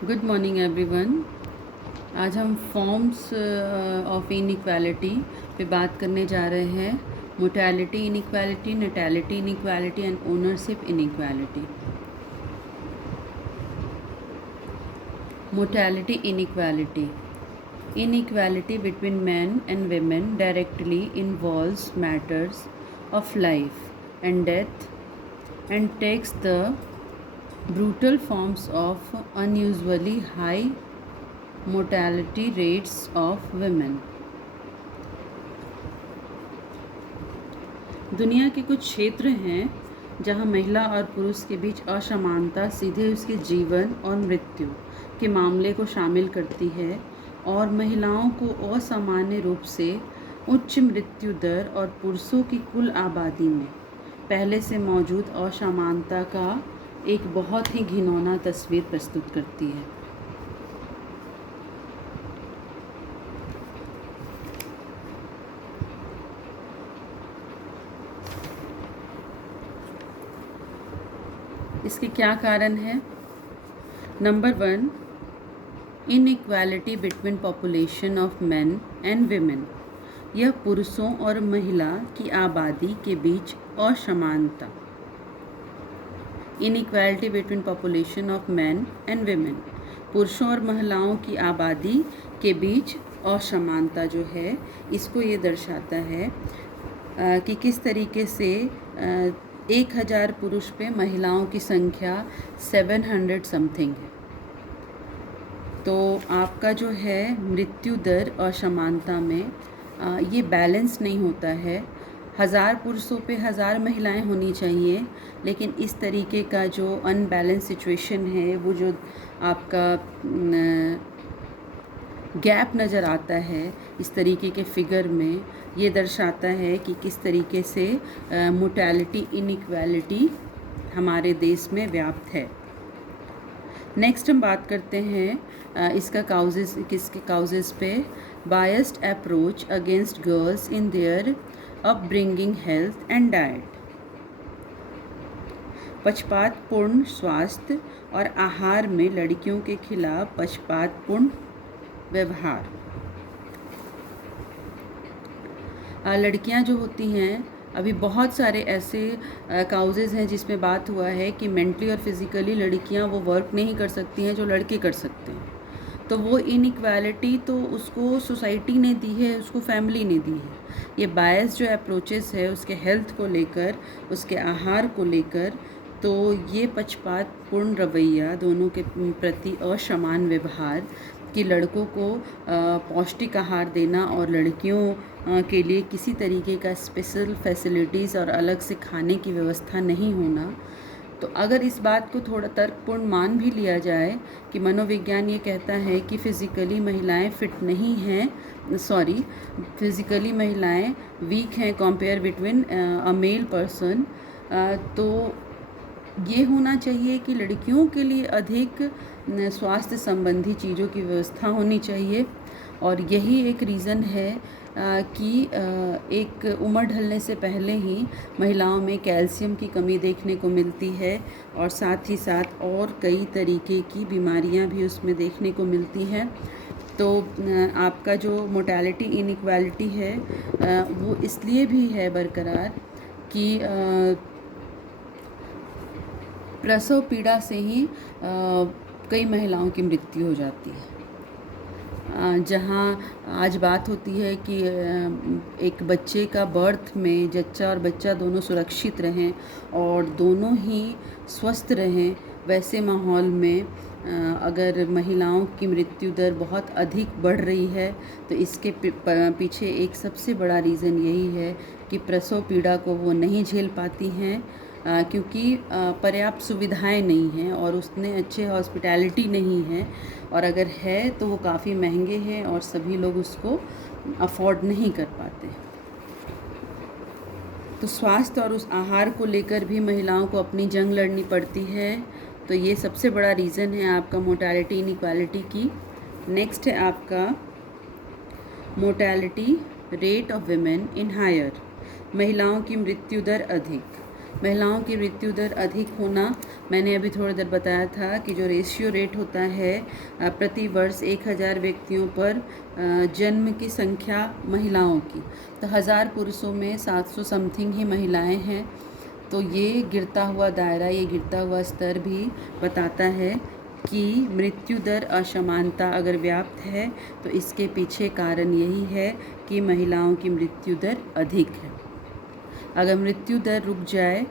Good morning everyone. आज हम forms of inequality पे बात करने जा रहे हैं। Mortality inequality, natality inequality and ownership inequality. Mortality inequality, inequality between men and women directly involves matters of life and death and takes the brutal forms of unusually high mortality rates of women। दुनिया के कुछ क्षेत्र हैं जहां महिला और पुरुष के बीच असमानता सीधे उसके जीवन और मृत्यु के मामले को शामिल करती है और महिलाओं को असामान्य रूप से उच्च मृत्यु दर और पुरुषों की कुल आबादी में पहले से मौजूद असमानता का एक बहुत ही घिनौना तस्वीर प्रस्तुत करती है। इसके क्या कारण है? Number 1, inequality between population of main and women. यह पुरुषों और महिला की आबादी के बीच असमानता। Inequality between population of main and women, पुरुषों और महिलाओं की आबादी के बीच असमानता जो है, इसको ये दर्शाता है कि किस तरीके से 1000 पुरुष पे महिलाओं की संख्या 700 समथिंग है। तो आपका जो है मृत्यु दर असमानता में ये बैलेंस नहीं होता है। 1000 पुरुषों पे 1000 महिलाएं होनी चाहिए, लेकिन इस तरीके का जो अनबैलेंस सिचुएशन है, वो जो आपका गैप नज़र आता है इस तरीके के फिगर में, ये दर्शाता है कि किस तरीके से मोर्टेलिटी इनइक्वालिटी हमारे देश में व्याप्त है। नेक्स्ट हम बात करते हैं इसका काउजेस, किसके काउजेस पे? Biased approach against girls in their upbringing, health and diet. पक्षपातपूर्ण स्वास्थ्य और आहार में लड़कियों के खिलाफ पक्षपातपूर्ण व्यवहार। लड़कियां जो होती हैं, अभी बहुत सारे ऐसे काउजेज़ हैं जिसमें बात हुआ है कि मेंटली और फिज़िकली लड़कियां वो वर्क नहीं कर सकती हैं जो लड़के कर सकते हैं। तो वो इनइक्वालिटी तो उसको सोसाइटी ने दी है, उसको फैमिली ने दी है। ये बायस जो अप्रोचेस है उसके हेल्थ को लेकर, उसके आहार को लेकर, तो ये पक्षपातपूर्ण रवैया, दोनों के प्रति असमान व्यवहार कि लड़कों को पौष्टिक आहार देना और लड़कियों के लिए किसी तरीके का स्पेशल फैसिलिटीज़ और अलग से खाने की व्यवस्था नहीं होना। तो अगर इस बात को थोड़ा तर्कपूर्ण मान भी लिया जाए कि मनोविज्ञान ये कहता है कि फ़िज़िकली महिलाएं फिट नहीं हैं, फिज़िकली महिलाएं वीक हैं compare between a male person, तो ये होना चाहिए कि लड़कियों के लिए अधिक स्वास्थ्य संबंधी चीज़ों की व्यवस्था होनी चाहिए। और यही एक रीज़न है कि एक उम्र ढलने से पहले ही महिलाओं में कैल्शियम की कमी देखने को मिलती है और साथ ही साथ और कई तरीके की बीमारियां भी उसमें देखने को मिलती हैं। तो आपका जो मोर्टेलिटी इनइक्वालिटी है वो इसलिए भी है बरकरार कि प्रसव पीड़ा से ही कई महिलाओं की मृत्यु हो जाती है। जहाँ आज बात होती है कि एक बच्चे का बर्थ में जच्चा और बच्चा दोनों सुरक्षित रहें और दोनों ही स्वस्थ रहें, वैसे माहौल में अगर महिलाओं की मृत्यु दर बहुत अधिक बढ़ रही है तो इसके पीछे एक सबसे बड़ा रीज़न यही है कि प्रसव पीड़ा को वो नहीं झेल पाती हैं क्योंकि पर्याप्त सुविधाएं नहीं हैं और उसने अच्छे हॉस्पिटैलिटी नहीं है, और अगर है तो वो काफ़ी महंगे हैं और सभी लोग उसको अफोर्ड नहीं कर पाते। तो स्वास्थ्य और उस आहार को लेकर भी महिलाओं को अपनी जंग लड़नी पड़ती है। तो ये सबसे बड़ा रीज़न है आपका मोर्टेलिटी इनइक्वालिटी की। नेक्स्ट है आपका mortality rate of women in higher, महिलाओं की मृत्यु दर अधिक। महिलाओं की मृत्यु दर अधिक होना, मैंने अभी थोड़ी देर बताया था कि जो रेशियो रेट होता है प्रति वर्ष 1000 व्यक्तियों पर जन्म की संख्या महिलाओं की, तो 1000 पुरुषों में 700 समथिंग ही महिलाएं हैं। तो ये गिरता हुआ दायरा, ये गिरता हुआ स्तर भी बताता है कि मृत्यु दर असमानता अगर व्याप्त है तो इसके पीछे कारण यही है कि महिलाओं की मृत्यु दर अधिक है। अगर मृत्यु दर रुक जाए,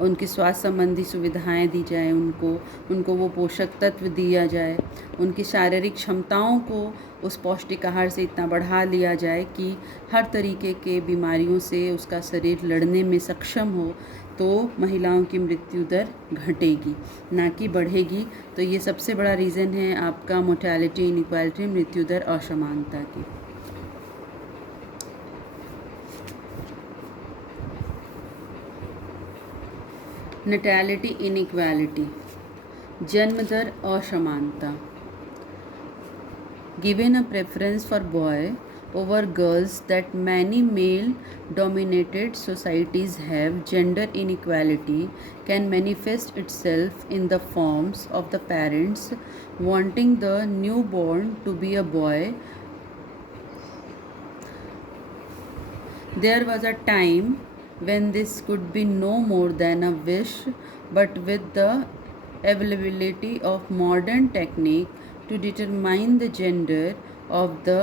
उनकी स्वास्थ्य संबंधी सुविधाएं दी जाए, उनको वो पोषक तत्व दिया जाए, उनकी शारीरिक क्षमताओं को उस पौष्टिक आहार से इतना बढ़ा लिया जाए कि हर तरीके के बीमारियों से उसका शरीर लड़ने में सक्षम हो, तो महिलाओं की मृत्यु दर घटेगी, ना कि बढ़ेगी। तो ये सबसे बड़ा रीज़न है आपका मोर्टेलिटी इनइक्वालिटी, मृत्यु दर असमानता की। नैटेलिटी इनइक्वालिटी, जन्म दर असमानता। Given a preference for boy over girls that many male dominated societies have, gender inequality can manifest itself in the forms of the parents wanting the newborn to be a boy. There was a time when this could be no more than a wish, but with the availability of modern technique to determine the gender of the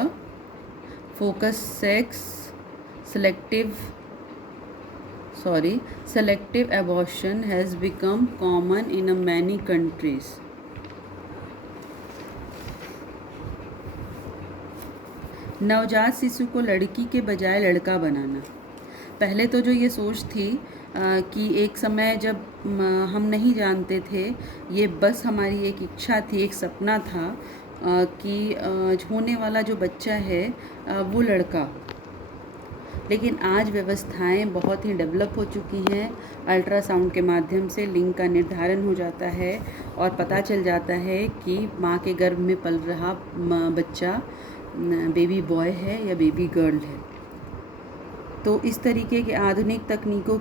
focus sex, selective abortion has become common in many countries. नवजात शिशु को लड़की के बजाय लड़का बनाना। पहले तो जो ये सोच थी कि एक समय जब हम नहीं जानते थे, ये बस हमारी एक इच्छा थी, एक सपना था कि होने वाला जो बच्चा है वो लड़का। लेकिन आज व्यवस्थाएं बहुत ही डेवलप हो चुकी हैं। अल्ट्रासाउंड के माध्यम से लिंग का निर्धारण हो जाता है और पता चल जाता है कि माँ के गर्भ में पल रहा बच्चा बेबी बॉय है या बेबी गर्ल है। तो इस तरीके के आधुनिक तकनीकों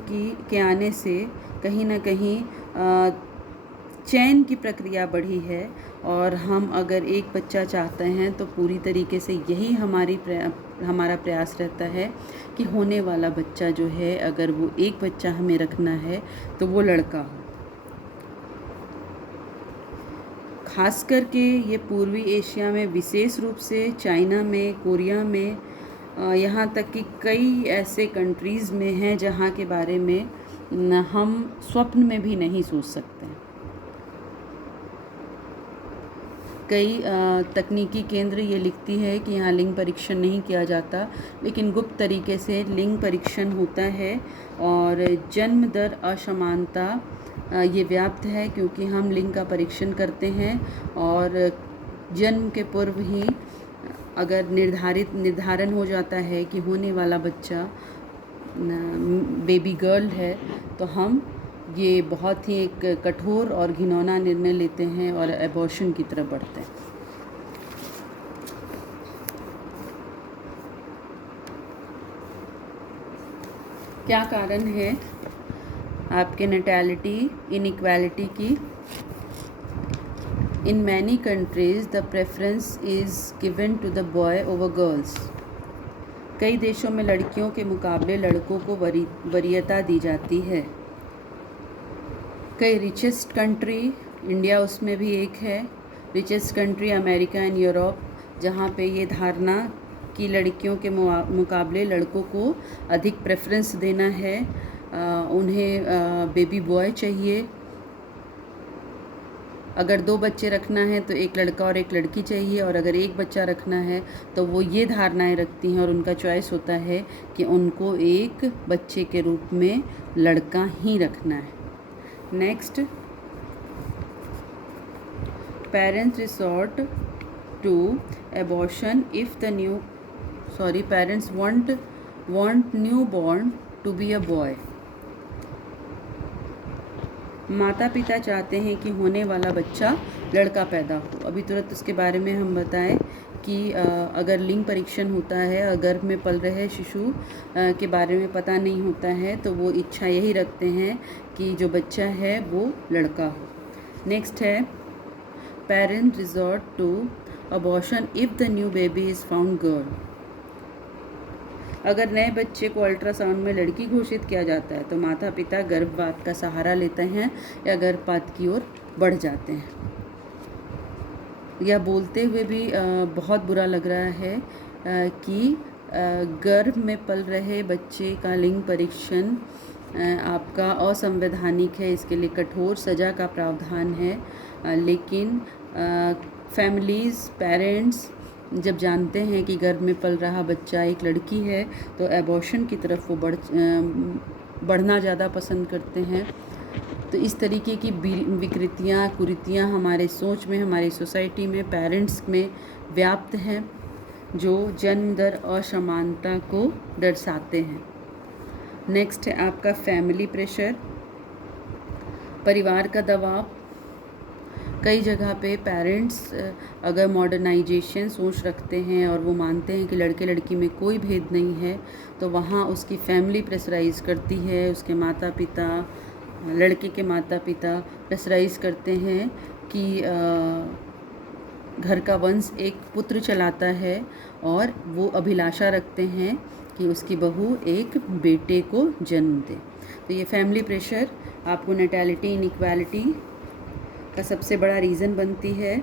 के आने से कहीं ना कहीं चयन की प्रक्रिया बढ़ी है, और हम अगर एक बच्चा चाहते हैं तो पूरी तरीके से यही हमारा प्रयास रहता है कि होने वाला बच्चा जो है, अगर वो एक बच्चा हमें रखना है तो वो लड़का हो। खास करके ये पूर्वी एशिया में, विशेष रूप से चाइना में, कोरिया में, यहाँ तक कि कई ऐसे कंट्रीज़ में हैं जहाँ के बारे में हम स्वप्न में भी नहीं सोच सकते। कई तकनीकी केंद्र ये लिखती है कि यहाँ लिंग परीक्षण नहीं किया जाता, लेकिन गुप्त तरीके से लिंग परीक्षण होता है। और जन्म दर असमानता ये व्याप्त है क्योंकि हम लिंग का परीक्षण करते हैं और जन्म के पूर्व ही अगर निर्धारण हो जाता है कि होने वाला बच्चा बेबी गर्ल है, तो हम ये बहुत ही एक कठोर और घिनौना निर्णय लेते हैं और एबॉर्शन की तरफ बढ़ते हैं। क्या कारण है आपके नैटेलिटी इनइक्वालिटी की? In many countries, the preference is given to the boy over girls. कई देशों में लड़कियों के मुकाबले लड़कों को वरीयता दी जाती है। कई रिचेस्ट कंट्री, इंडिया उसमें भी एक है, richest country America and Europe, जहाँ पे ये धारणा कि लड़कियों के मुकाबले लड़कों को अधिक प्रेफरेंस देना है, उन्हें बेबी बॉय चाहिए। अगर 2 बच्चे रखना है तो एक लड़का और एक लड़की चाहिए, और अगर एक बच्चा रखना है तो वो ये धारणाएं रखती हैं और उनका चॉइस होता है कि उनको एक बच्चे के रूप में लड़का ही रखना है। Next, parents resort to abortion if the parents want newborn to be a boy. माता पिता चाहते हैं कि होने वाला बच्चा लड़का पैदा हो। अभी तुरंत उसके बारे में हम बताएं कि अगर लिंग परीक्षण होता है, गर्भ में पल रहे शिशु के बारे में पता नहीं होता है, तो वो इच्छा यही रखते हैं कि जो बच्चा है वो लड़का हो। नेक्स्ट है parent resort to abortion if the new baby is found girl. अगर नए बच्चे को अल्ट्रासाउंड में लड़की घोषित किया जाता है तो माता पिता गर्भपात का सहारा लेते हैं या गर्भपात की ओर बढ़ जाते हैं। यह बोलते हुए भी बहुत बुरा लग रहा है कि गर्भ में पल रहे बच्चे का लिंग परीक्षण आपका असंवैधानिक है, इसके लिए कठोर सज़ा का प्रावधान है। लेकिन फैमिलीज़, पेरेंट्स जब जानते हैं कि गर्भ में पल रहा बच्चा एक लड़की है तो एबॉर्शन की तरफ वो बढ़ना ज़्यादा पसंद करते हैं। तो इस तरीके की विकृतियाँ, कुरीतियाँ हमारे सोच में, हमारी सोसाइटी में, पेरेंट्स में व्याप्त हैं, जो जन्म दर असमानता को दर्शाते हैं। नेक्स्ट है आपका फैमिली प्रेशर, परिवार का दबाव। कई जगह पे पेरेंट्स अगर मॉडर्नाइजेशन सोच रखते हैं और वो मानते हैं कि लड़के लड़की में कोई भेद नहीं है, तो वहाँ उसकी फैमिली प्रेशराइज करती है, उसके माता पिता, लड़के के माता पिता प्रेशराइज करते हैं कि घर का वंश एक पुत्र चलाता है और वो अभिलाषा रखते हैं कि उसकी बहू एक बेटे को जन्म दे। तो ये फैमिली प्रेशर आपको नेटैलिटी इनइक्वालिटी का सबसे बड़ा रीज़न बनती है।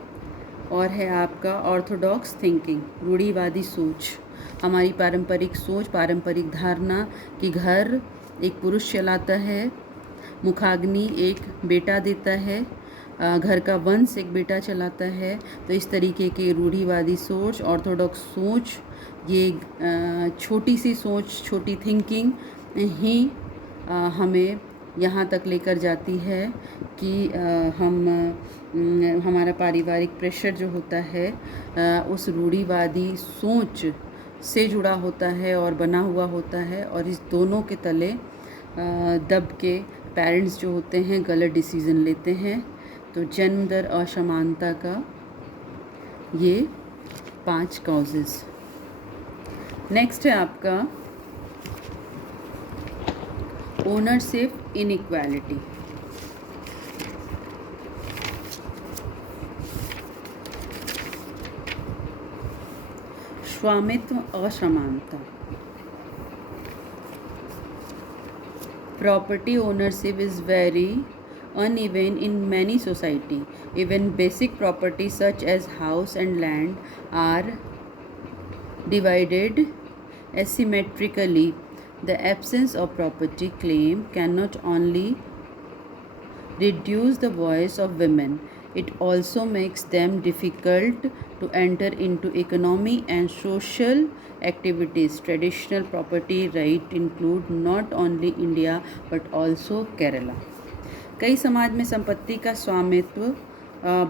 और है आपका ऑर्थोडॉक्स थिंकिंग, रूढ़िवादी सोच। हमारी पारंपरिक सोच, पारंपरिक धारणा कि घर एक पुरुष चलाता है, मुखाग्नि एक बेटा देता है, घर का वंश एक बेटा चलाता है। तो इस तरीके की रूढ़िवादी सोच, ऑर्थोडॉक्स सोच, ये छोटी सी सोच, छोटी थिंकिंग ही हमें यहाँ तक लेकर जाती है कि हमारा पारिवारिक प्रेशर जो होता है उस रूढ़िवादी सोच से जुड़ा होता है और बना हुआ होता है। और इस दोनों के तले दब के पेरेंट्स जो होते हैं गलत डिसीज़न लेते हैं। तो जन्म दर असमानता का ये 5 कॉजेज़। नेक्स्ट है आपका ओनरशिप इनइक्वालिटी। स्वामित्व असमानता। Property ownership is very uneven in many society. Even basic property such as house and land are divided asymmetrically. The absence of property claim can not only reduce the voice of women, it also makes them difficult to enter into economy and social activities. Traditional property right include not only India but also Kerala. कई समाज में संपत्ति का स्वामित्व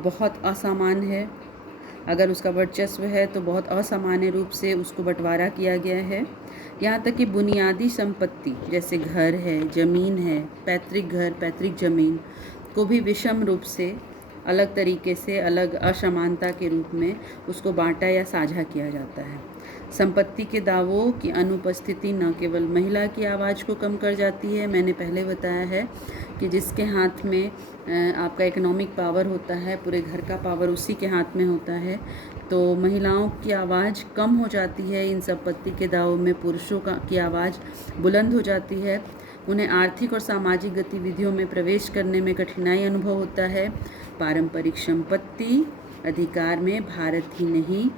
बहुत असमान है। अगर उसका वर्चस्व है तो बहुत असामान्य रूप से उसको बंटवारा किया गया है। यहाँ तक कि बुनियादी संपत्ति जैसे घर है, ज़मीन है, पैतृक घर, पैतृक ज़मीन को भी विषम रूप से, अलग तरीके से, अलग असमानता के रूप में उसको बांटा या साझा किया जाता है। संपत्ति के दावों की अनुपस्थिति न केवल महिला की आवाज़ को कम कर जाती है, मैंने पहले बताया है कि जिसके हाथ में आपका इकोनॉमिक पावर होता है, पूरे घर का पावर उसी के हाथ में होता है, तो महिलाओं की आवाज़ कम हो जाती है। इन संपत्ति के दावों में पुरुषों की आवाज़ बुलंद हो जाती है। उन्हें आर्थिक और सामाजिक गतिविधियों में प्रवेश करने में कठिनाई अनुभव होता है। पारंपरिक संपत्ति अधिकार में भारत ही नहीं,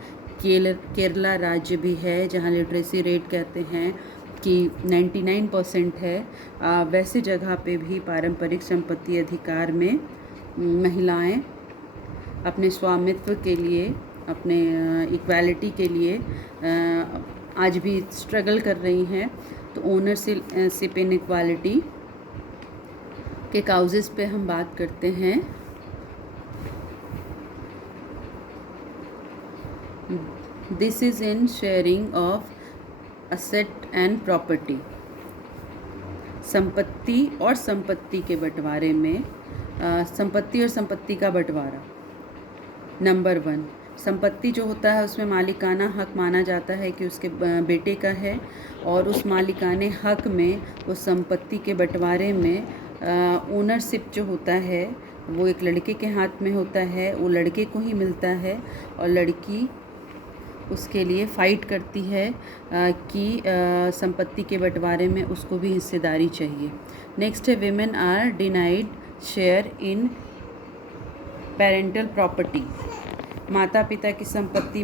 केरला राज्य भी है जहां लिटरेसी रेट कहते हैं कि 99% है। वैसे जगह पे भी पारंपरिक संपत्ति अधिकार में महिलाएं अपने स्वामित्व के लिए, अपने इक्वालिटी के लिए आज भी स्ट्रगल कर रही हैं। तो ओनरशिप इनइक्वालिटी के काउजेस पे हम बात करते हैं। This is in sharing of asset and property. संपत्ति और संपत्ति के बंटवारे में संपत्ति और संपत्ति का बंटवारा। नंबर 1, संपत्ति जो होता है उसमें मालिकाना हक माना जाता है कि उसके बेटे का है, और उस मालिकाने हक में उस संपत्ति के बंटवारे में ओनरशिप जो होता है वो एक लड़के के हाथ में होता है, वो लड़के को ही मिलता है, और लड़की उसके लिए फ़ाइट करती है कि संपत्ति के बंटवारे में उसको भी हिस्सेदारी चाहिए। नेक्स्ट है women are denied share in parental property. माता पिता की संपत्ति